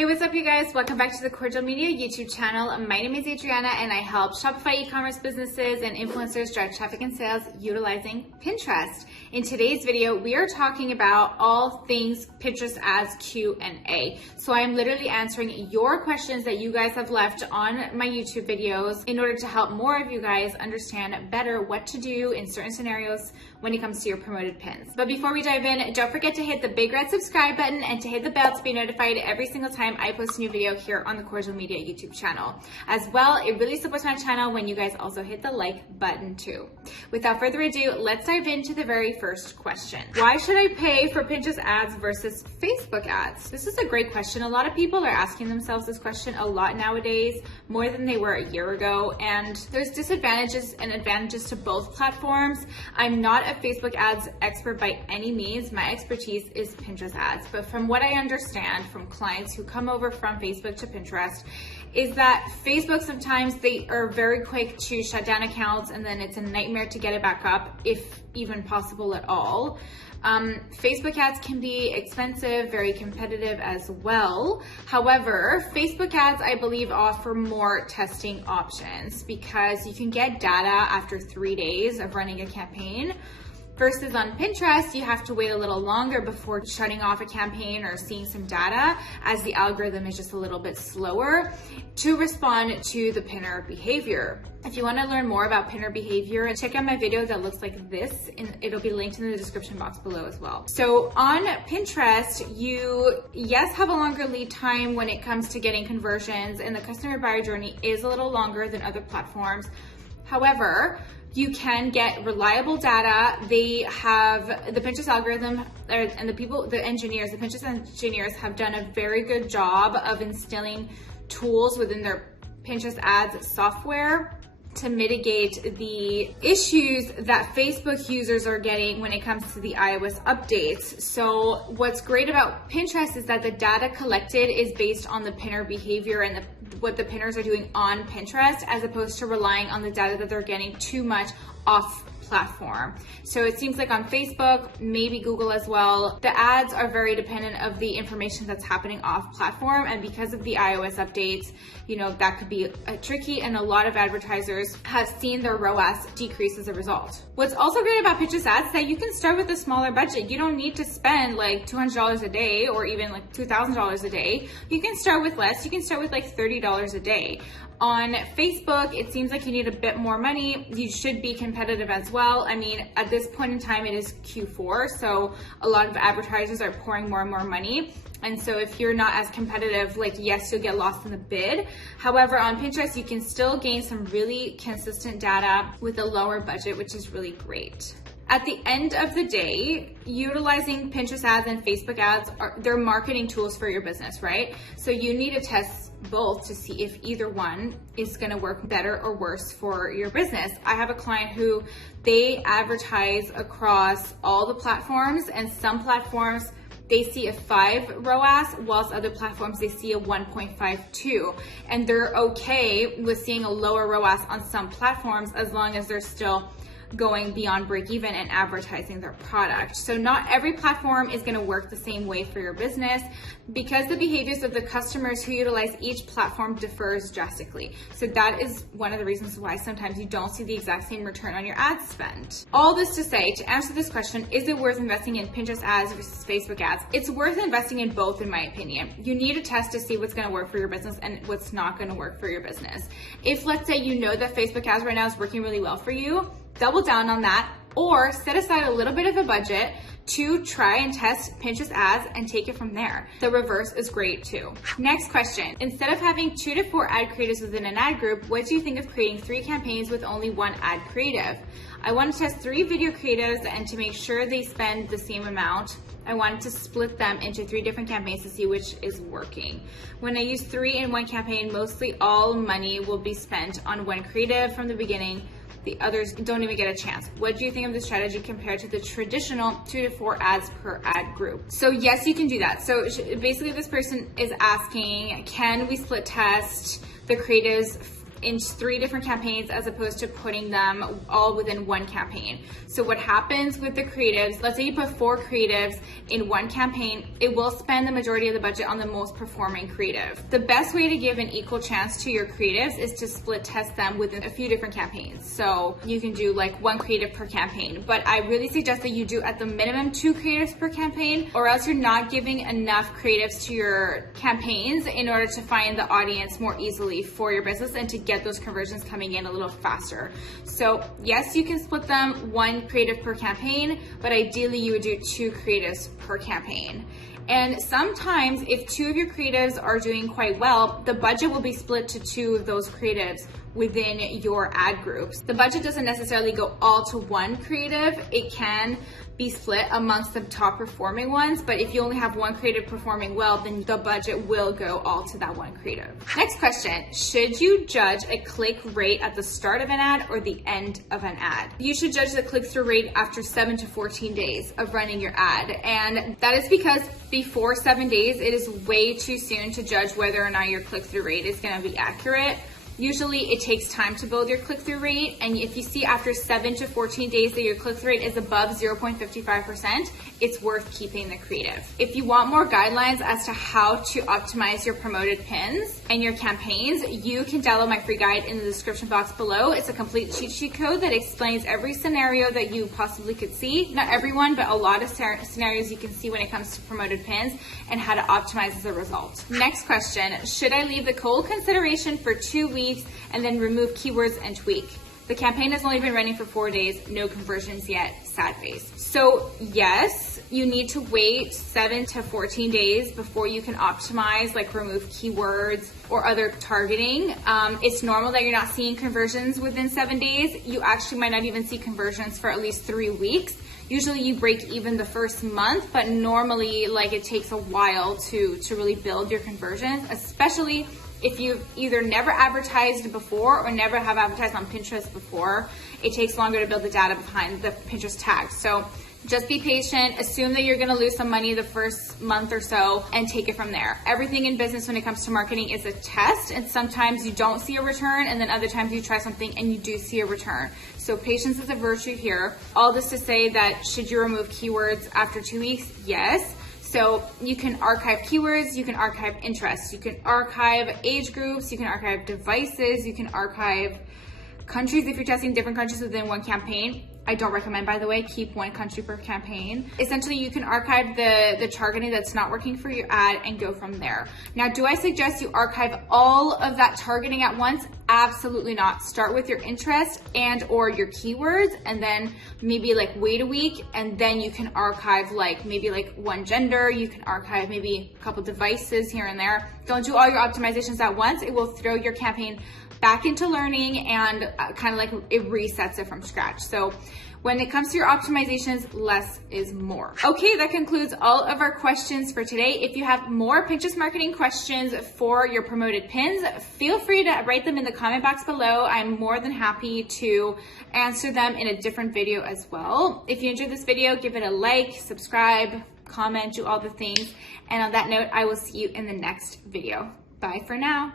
Hey, what's up you guys? Welcome back to the Kordial Media YouTube channel. My name is Adriana and I help Shopify e-commerce businesses and influencers drive traffic and sales utilizing Pinterest. In today's video, we are talking about all things Pinterest ads Q&A. So I'm literally answering your questions that you guys have left on my YouTube videos in order to help more of you guys understand better what to do in certain scenarios when it comes to your promoted pins. But before we dive in, don't forget to hit the big red subscribe button and to hit the bell to be notified every single time I post a new video here on the Kordial Media YouTube channel. As well, it really supports my channel when you guys also hit the like button too. Without further ado, let's dive into the very first question. Why should I pay for Pinterest ads versus Facebook ads? This is a great question. A lot of people are asking themselves this question a lot nowadays, more than they were a year ago, and there's disadvantages and advantages to both platforms. I'm not a Facebook ads expert by any means. My expertise is Pinterest ads, but from what I understand from clients who come over from Facebook to Pinterest is that Facebook, sometimes they are very quick to shut down accounts and then it's a nightmare to get it back up, if even possible at all. Facebook ads can be expensive, very competitive as well. However, Facebook ads, I believe, offer more testing options because you can get data after 3 days of running a campaign. Versus on Pinterest, you have to wait a little longer before shutting off a campaign or seeing some data, as the algorithm is just a little bit slower to respond to the pinner behavior. If you want to learn more about pinner behavior, check out my video that looks like this, and it'll be linked in the description box below as well. So on Pinterest, you, yes, have a longer lead time when it comes to getting conversions, and the customer buyer journey is a little longer than other platforms. However, you can get reliable data. They have the Pinterest algorithm, and the Pinterest engineers have done a very good job of instilling tools within their Pinterest ads software to mitigate the issues that Facebook users are getting when it comes to the iOS updates. So what's great about Pinterest is that the data collected is based on the pinner behavior and what the pinners are doing on Pinterest, as opposed to relying on the data that they're getting too much off platform. So it seems like on Facebook, maybe Google as well, the ads are very dependent of the information that's happening off platform. And because of the iOS updates, you know, that could be tricky, and a lot of advertisers have seen their ROAS decrease as a result. What's also great about Pinterest ads is that you can start with a smaller budget. You don't need to spend like $200 a day or even like $2,000 a day. You can start with less. You can start with like $30 a day. On Facebook, it seems like you need a bit more money. You should be competitive as well. I mean, at this point in time, it is Q4, so a lot of advertisers are pouring more and more money. And so if you're not as competitive, like, yes, you'll get lost in the bid. However, on Pinterest, you can still gain some really consistent data with a lower budget, which is really great. At the end of the day, utilizing Pinterest ads and Facebook ads, they're marketing tools for your business, right? So you need to test both to see if either one is gonna work better or worse for your business. I have a client who they advertise across all the platforms, and some platforms they see a 5 ROAS, whilst other platforms they see a 1.52. And they're okay with seeing a lower ROAS on some platforms as long as they're still going beyond break even and advertising their product. So not every platform is going to work the same way for your business, because the behaviors of the customers who utilize each platform differs drastically. So that is one of the reasons why sometimes you don't see the exact same return on your ad spend. All this to say, to answer this question, is it worth investing in Pinterest ads versus Facebook ads? It's worth investing in both, in my opinion. You need to test to see what's going to work for your business and what's not going to work for your business. If, let's say, you know that Facebook ads right now is working really well for you, double down on that, or set aside a little bit of a budget to try and test Pinterest ads and take it from there. The reverse is great too. Next question. Instead of having 2 to 4 ad creatives within an ad group, what do you think of creating 3 campaigns with only 1 ad creative? I want to test 3 video creatives, and to make sure they spend the same amount, I wanted to split them into 3 different campaigns to see which is working. When I use 3 in one campaign, mostly all money will be spent on one creative from the beginning. The others don't even get a chance. What do you think of this strategy compared to the traditional 2 to 4 ads per ad group? So yes, you can do that. So basically this person is asking, can we split test the creatives in 3 different campaigns as opposed to putting them all within one campaign. So what happens with the creatives, let's say you put 4 creatives in one campaign, it will spend the majority of the budget on the most performing creative. The best way to give an equal chance to your creatives is to split test them within a few different campaigns. So you can do like 1 creative per campaign, but I really suggest that you do at the minimum 2 creatives per campaign, or else you're not giving enough creatives to your campaigns in order to find the audience more easily for your business and to get those conversions coming in a little faster. So yes, you can split them 1 creative per campaign, but ideally you would do 2 creatives per campaign. And sometimes if 2 of your creatives are doing quite well, the budget will be split to 2 of those creatives within your ad groups. The budget doesn't necessarily go all to 1 creative. It can be split amongst the top performing ones, but if you only have 1 creative performing well, then the budget will go all to that 1 creative. Next question, should you judge a click rate at the start of an ad or the end of an ad? You should judge the click-through rate after 7 to 14 days of running your ad. And that is because before 7 days, it is way too soon to judge whether or not your click-through rate is gonna be accurate. Usually it takes time to build your click-through rate, and if you see after 7 to 14 days that your click-through rate is above 0.55%, it's worth keeping the creative. If you want more guidelines as to how to optimize your promoted pins and your campaigns, you can download my free guide in the description box below. It's a complete cheat sheet code that explains every scenario that you possibly could see. Not everyone, but a lot of scenarios you can see when it comes to promoted pins and how to optimize as a result. Next question, should I leave the cold consideration for 2 weeks and then remove keywords and tweak? The campaign has only been running for 4 days, no conversions yet, sad face. So yes, you need to wait 7 to 14 days before you can optimize, like remove keywords or other targeting. It's normal that you're not seeing conversions within 7 days. You actually might not even see conversions for at least 3 weeks. Usually you break even the first month, but normally like it takes a while to really build your conversions, especially if you've either never advertised before or never have advertised on Pinterest before. It takes longer to build the data behind the Pinterest tags. So just be patient, assume that you're gonna lose some money the first month or so and take it from there. Everything in business when it comes to marketing is a test, and sometimes you don't see a return and then other times you try something and you do see a return. So patience is a virtue here. All this to say that should you remove keywords after 2 weeks? Yes. So you can archive keywords, you can archive interests, you can archive age groups, you can archive devices, you can archive countries if you're testing different countries within one campaign. I don't recommend, by the way, keep 1 country per campaign. Essentially, you can archive the targeting that's not working for your ad and go from there. Now, do I suggest you archive all of that targeting at once? Absolutely not. Start with your interest and or your keywords, and then maybe like wait a week, and then you can archive like maybe like 1 gender. You can archive maybe a couple devices here and there. Don't do all your optimizations at once. It will throw your campaign back into learning and kind of like it resets it from scratch. So when it comes to your optimizations, less is more. Okay, that concludes all of our questions for today. If you have more Pinterest marketing questions for your promoted pins, feel free to write them in the comment box below. I'm more than happy to answer them in a different video as well. If you enjoyed this video, give it a like, subscribe, comment, do all the things. And on that note, I will see you in the next video. Bye for now.